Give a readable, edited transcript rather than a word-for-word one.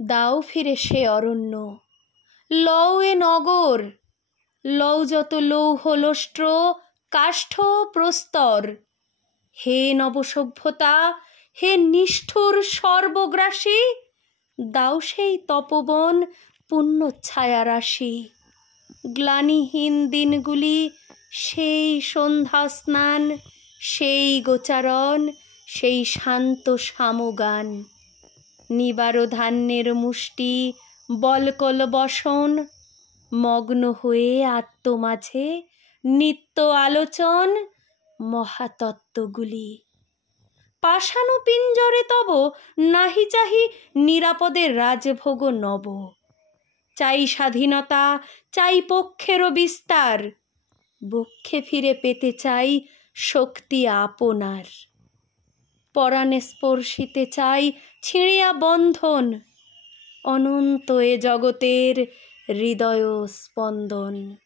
দাও ফিরে সে অরণ্য, লও এ নগর, লও যত লৌহ লোষ্ট্র কাষ্ঠ প্রস্তর। হে নবসভ্যতা, হে নিষ্ঠুর সর্বগ্রাসী, দাও সেই তপবন পুণ্য ছায়া রাশি। গ্লানিহীন দিনগুলি, সেই সন্ধ্যা স্নান, সেই গোচারণ, সেই শান্ত সামগান। নিবার ধান্যের মুষ্টি বলকল বসন, মগ্ন হয়ে আত্মমাঝে নিত্য আলোচন মহাতত্ত্বগুলি। পাষাণ পিঞ্জরে তব নাহি চাহি নিরাপদে রাজভোগ নব। চাই স্বাধীনতা, চাই পক্ষেরও বিস্তার, বক্ষে ফিরে পেতে চাই শক্তি আপনার। পরাণে স্পর্শিতে চাই ছিঁড়িয়া বন্ধন, অনন্ত এ জগতের হৃদয় স্পন্দন।